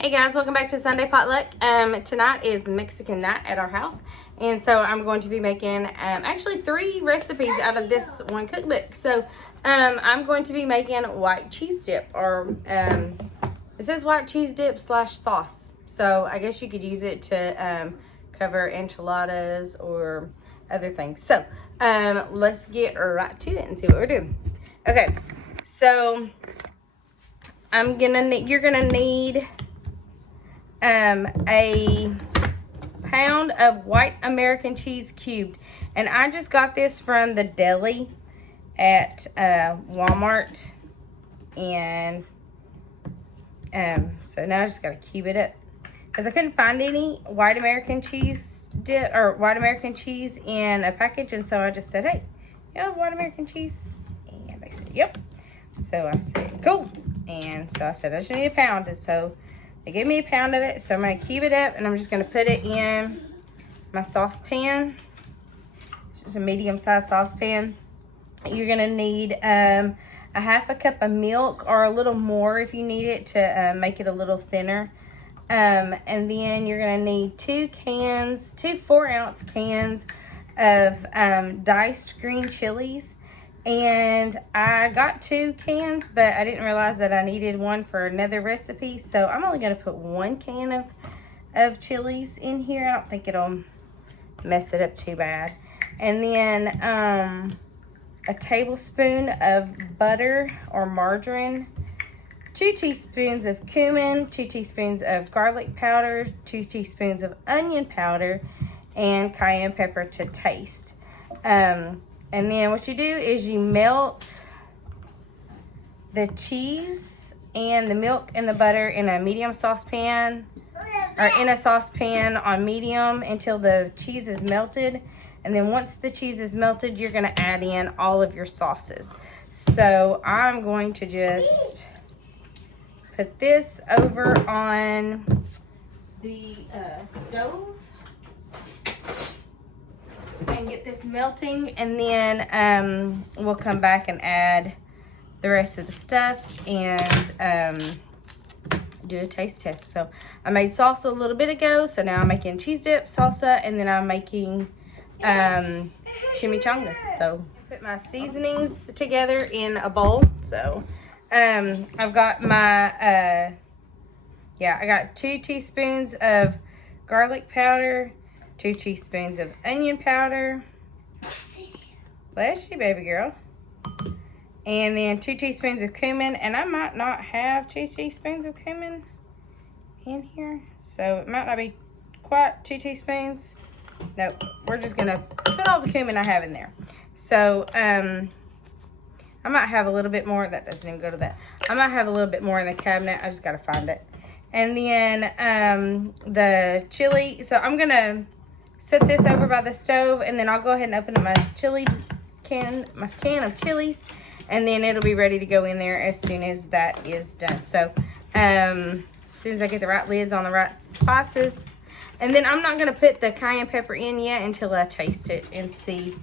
Hey guys, welcome back to Sunday Potluck. Tonight is Mexican night at our house, and so I'm going to be making actually 3 recipes out of this one cookbook. So I'm going to be making white cheese dip, or it says white cheese dip / sauce. So I guess you could use it to cover enchiladas or other things. So let's get right to it and see what we're doing. Okay, so you're gonna need a pound of white American cheese cubed, and I just got this from the deli at Walmart, and so now I just gotta cube it up because I couldn't find any white American cheese white American cheese in a package, and so I just said, hey, you have white American cheese? And they said yep. So I said cool, and so I said I just need a pound, and so they gave me a pound of it. So I'm going to cube it up, and I'm just going to put it in my saucepan. This is a medium-sized saucepan. You're going to need a half a cup of milk, or a little more if you need it to make it a little thinner. And then you're going to need 2 4-ounce cans of diced green chilies. And I got 2 cans, but I didn't realize that I needed one for another recipe. So I'm only going to put 1 can of chilies in here. I don't think it'll mess it up too bad. And then a tablespoon of butter or margarine, 2 teaspoons of cumin, 2 teaspoons of garlic powder, 2 teaspoons of onion powder, and cayenne pepper to taste. And then what you do is you melt the cheese and the milk and the butter in a medium saucepan, or in a saucepan on medium until the cheese is melted. And then once the cheese is melted, you're going to add in all of your sauces. So I'm going to just put this over on the stove and get this melting, and then we'll come back and add the rest of the stuff and do a taste test. So I made salsa a little bit ago, so now I'm making cheese dip salsa, and then I'm making chimichangas. So put my seasonings together in a bowl. So I've got my I got 2 teaspoons of garlic powder, 2 teaspoons of onion powder. Bless you, baby girl. And then 2 teaspoons of cumin. And I might not have 2 teaspoons of cumin in here, so it might not be quite 2 teaspoons. Nope, we're just gonna put all the cumin I have in there. So I might have a little bit more. That doesn't even go to that. I might have a little bit more in the cabinet. I just gotta find it. And then the chili. So I'm gonna set this over by the stove, and then I'll go ahead and open up my can of chilies, and then it'll be ready to go in there as soon as that is done. So as soon as I get the right lids on the right spices. And then I'm not going to put the cayenne pepper in yet until I taste it and see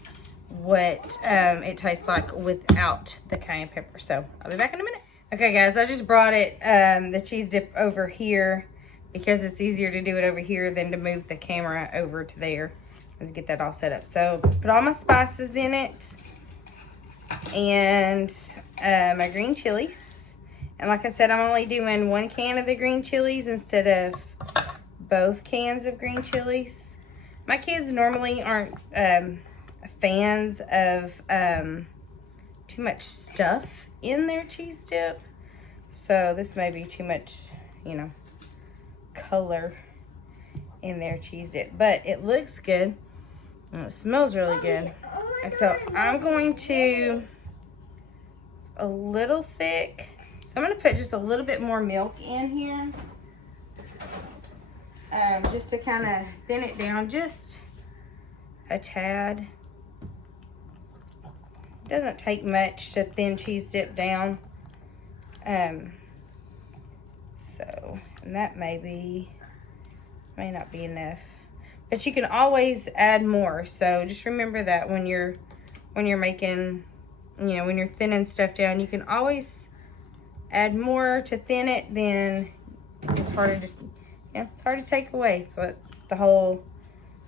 what it tastes like without the cayenne pepper. So I'll be back in a minute. Okay guys, I just brought it the cheese dip over here because it's easier to do it over here than to move the camera over to there and get that all set up. So put all my spices in it, and my green chilies. And like I said, I'm only doing 1 can of the green chilies instead of both cans of green chilies. My kids normally aren't fans of too much stuff in their cheese dip, so this may be too much, color in their cheese dip, but it looks good and it smells really good. And so I'm going to, it's a little thick, so I'm going to put just a little bit more milk in here, just to kind of thin it down just a tad. It doesn't take much to thin cheese dip down. And that may not be enough, but you can always add more. So just remember that when you're making, when you're thinning stuff down, you can always add more to thin it than it's harder to, it's hard to take away. So it's the whole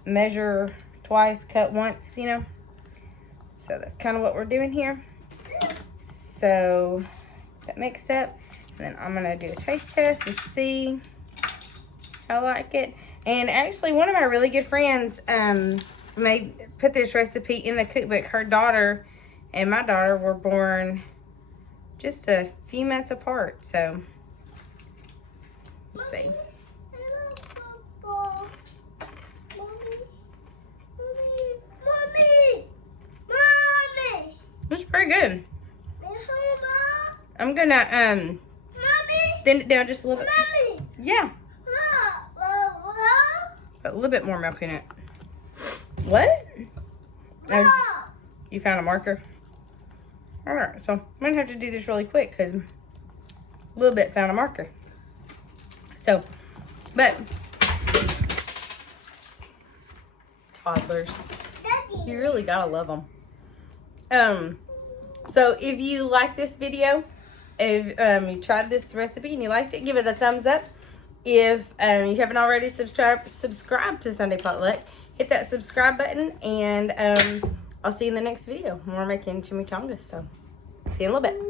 measure twice, cut once, So that's kind of what we're doing here. So that mixed up, and then I'm gonna do a taste test to see how I like it. And actually, one of my really good friends put this recipe in the cookbook. Her daughter and my daughter were born just a few months apart, so let's see. It's pretty good. I'm gonna thin it down just a little bit. Yeah. Put a little bit more milk in it. What? You found a marker? Alright, so I'm gonna have to do this really quick because a little bit found a marker. So, but toddlers, you really gotta love them. So if you like this video, if you tried this recipe and you liked it, give it a thumbs up. If you haven't already subscribe to Sunday Potluck, hit that subscribe button, and I'll see you in the next video when we're making chimichangas. So see you in a little bit.